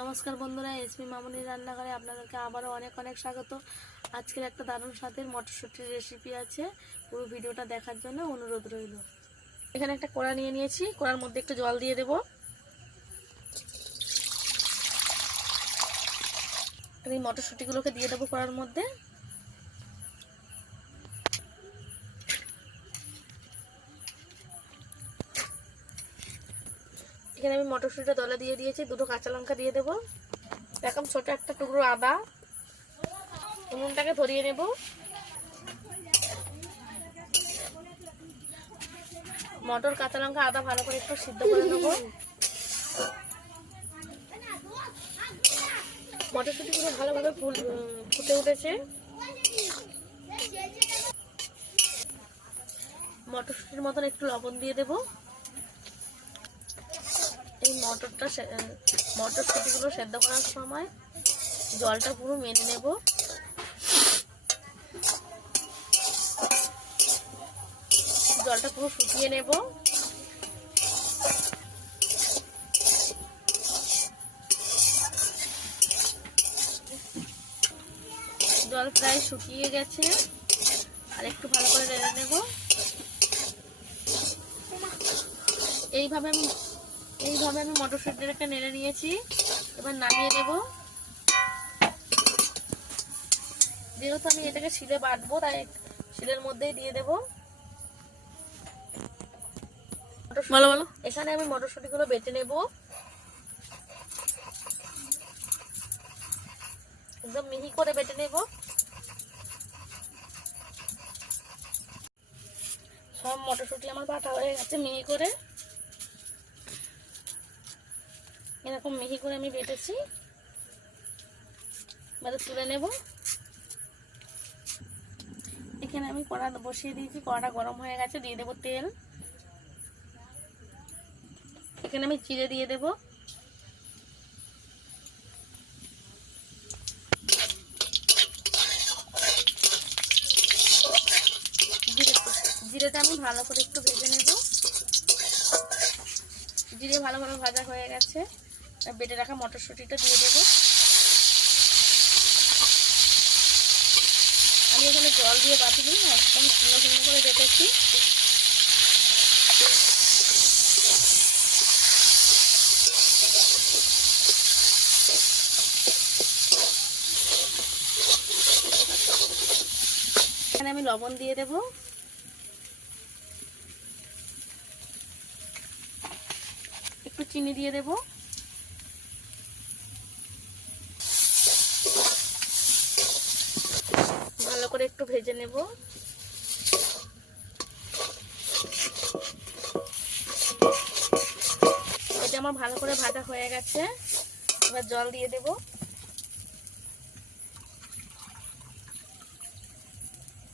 নমস্কার বন্ধুরা, এসপি মামুনির রান্নাঘরে আপনাদেরকে আবারও অনেক অনেক স্বাগত। আজকের একটা দারুণ স্বাদের মটরশুঁটির রেসিপি আছে, পুরো ভিডিওটা দেখার জন্য অনুরোধ রইল। এখানে একটা কড়া নিয়ে নিয়েছি, কড়ার মধ্যে একটু জল দিয়ে দেব। এই মটরশুঁটিগুলোকে দিয়ে দেবো কড়ার মধ্যে। এখানে আমি মটরশুঁটিটা দলা দিয়ে দিয়েছি, দুটো কাঁচা লঙ্কা দিয়ে দেবো, এরকম ছোট একটা টুকরো আদা। উনুনটাকে ধরিয়ে নেব। মটর, কাঁচা লঙ্কা, আদা ভালো করে একটু সিদ্ধ করে নেব। মটরশুঁটিগুলো ভালোভাবে ফুটে উঠেছে। মটরশুঁটির মতন একটু লবণ দিয়ে দেব। এই মটরশুঁটিগুলো সেদ্ধ করার সময় জলটা পুরো মেনে নেব। জলটা পুরো শুকিয়ে নেব। জল প্রায় শুকিয়ে গেছে, আর একটু ভালো করে নেড়ে নেব। এইভাবে আমি মটরশুঁটিটাকে নেড়ে নিয়েছি। এবার নামিয়ে নেব। যেহেতু আমি এটাকে শিলে বাটবো, তাই শিলের মধ্যেই দিয়ে দেব। এখানে আমি মটরশুঁটিগুলো বেটে নেব, একদম মিহি করে বেটে নেব। সব মটরশুঁটি আমার বাটা হয়ে গেছে মিহি করে। এরকম মিহি করে আমি বেটেছি। এবারে তুলে নেব। এখানে আমি কড়া বসিয়ে দিয়েছি, কড়াটা গরম হয়ে গেছে। দিয়ে দেব তেল। এখানে আমি জিরে দিয়ে দেব। জিরেটা আমি ভালো করে একটু ভেজে নেব। জিরে ভালোভাবে ভাজা হয়ে গেছে। বেটে রাখা মটরশুঁটিটা দিয়ে দেব। আমি এখানে জল দিয়ে বাটিনি, একদম সুন্দর সুন্দর করে বেটেছি। এখানে আমি লবণ দিয়ে দেব। একটু চিনি দিয়ে দেব। ভালো করে একটু ভেজে নেব। এটা আমার ভালো করে ভাজা হয়ে গেছে। এবার জল দিয়ে দেব।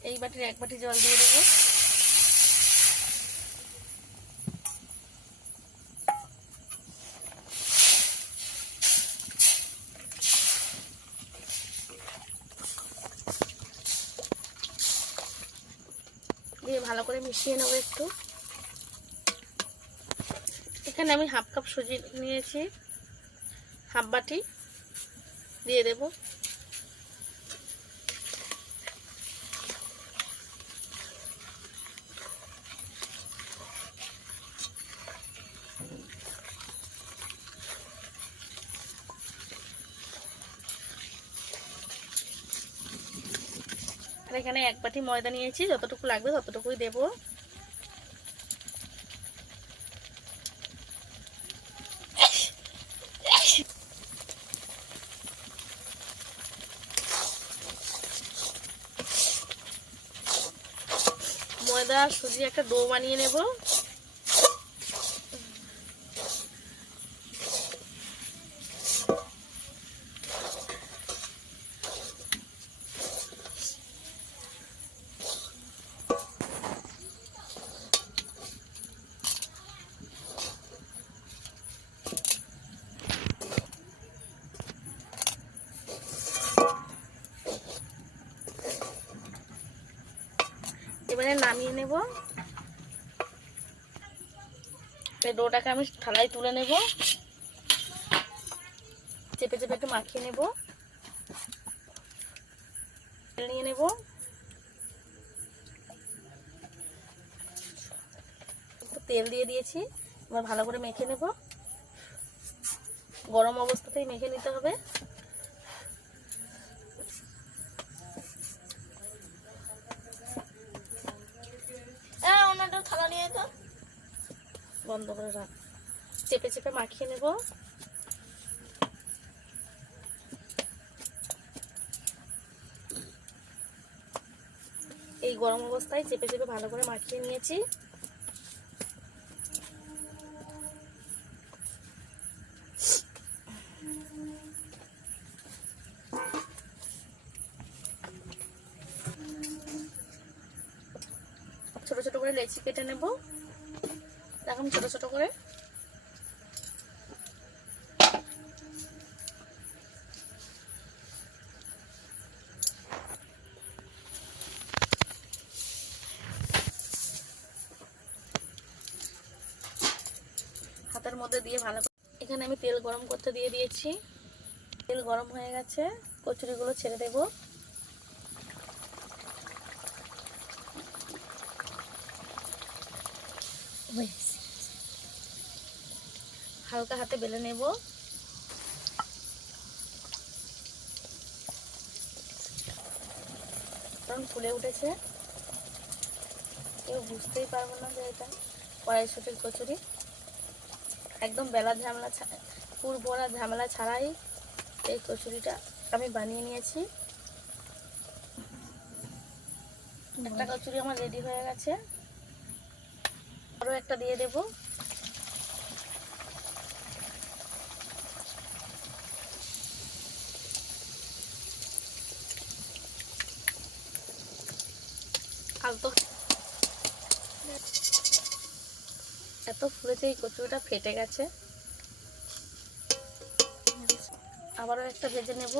এই বাটির এক বাটি জল দিয়ে দেব। দিয়ে ভালো করে মিশিয়ে নেব একটু। এখানে আমি হাফ কাপ সুজি নিয়েছি, হাফ বাটি দিয়ে দেব। আর এখানে এক বাটি ময়দা নিয়েছি, যতটুকু লাগবে ততটুকুই দেব। ময়দা সুজি একটা ডো বানিয়ে নেব। এবারে নামিয়ে নেব। এই ডোটাকে আমি থালায় তুলে নেব। চেপে চেপে একটু মাখিয়ে নেব। তেল নিয়ে নেব, তেল দিয়ে দিয়েছি। এবার ভালো করে মেখে নেব, গরম অবস্থাতেই মেখে নিতে হবে। অন্যটা থালা নিয়ে তো বন্ধ করে রাখ। চেপে চেপে মাখিয়ে নেব। এই গরম অবস্থায় চেপে চেপে ভালো করে মাখিয়ে নিয়েছি। ছোট ছোট করে লেচি কেটে নেব, এরকম ছোট ছোট করে। হাতের মধ্যে দিয়ে ভালো করে, এখানে আমি তেল গরম করতে দিয়ে দিয়েছি। তেল গরম হয়ে গেছে, কচুরিগুলো ছেড়ে দেব। হালকা হাতে বেলে নেব। কারণ ফুলে উঠেছে, কেউ বুঝতেই পারবো না যে এটা কড়াইশুঁটির কচুরি। একদম বেলা ঝামেলা, পুর ভরা ঝামেলা ছাড়াই এই কচুরিটা আমি বানিয়ে নিয়েছি। একটা কচুরি আমার রেডি হয়ে গেছে, আরও একটা দিয়ে দেব। আলতো এত ফুলেছে, এই কচুরিটা ফেটে গেছে। আবারও একটা ভেজে নেব।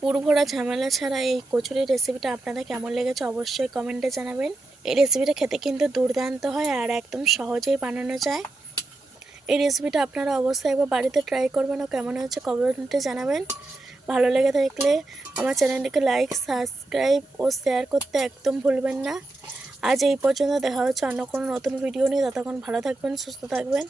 পুর ভরা ঝামেলা ছাড়া এই কচুরির রেসিপিটা আপনাদের কেমন লেগেছে অবশ্যই কমেন্টে জানাবেন। এই রেসিপিটা খেতে কিন্তু দুর্দান্ত হয় আর একদম সহজেই বানানো যায়। এই রেসিপিটা আপনারা অবশ্যই একবার বাড়িতে ট্রাই করবেন ও কেমন হচ্ছে কমেন্টে জানাবেন। ভালো লেগে থাকলে আমার চ্যানেলটিকে লাইক, সাবস্ক্রাইব ও শেয়ার করতে একদম ভুলবেন না। আজ এই পর্যন্ত, দেখা হচ্ছে অন্য কোনো নতুন ভিডিও নিয়ে। ততক্ষণ ভালো থাকবেন, সুস্থ থাকবেন।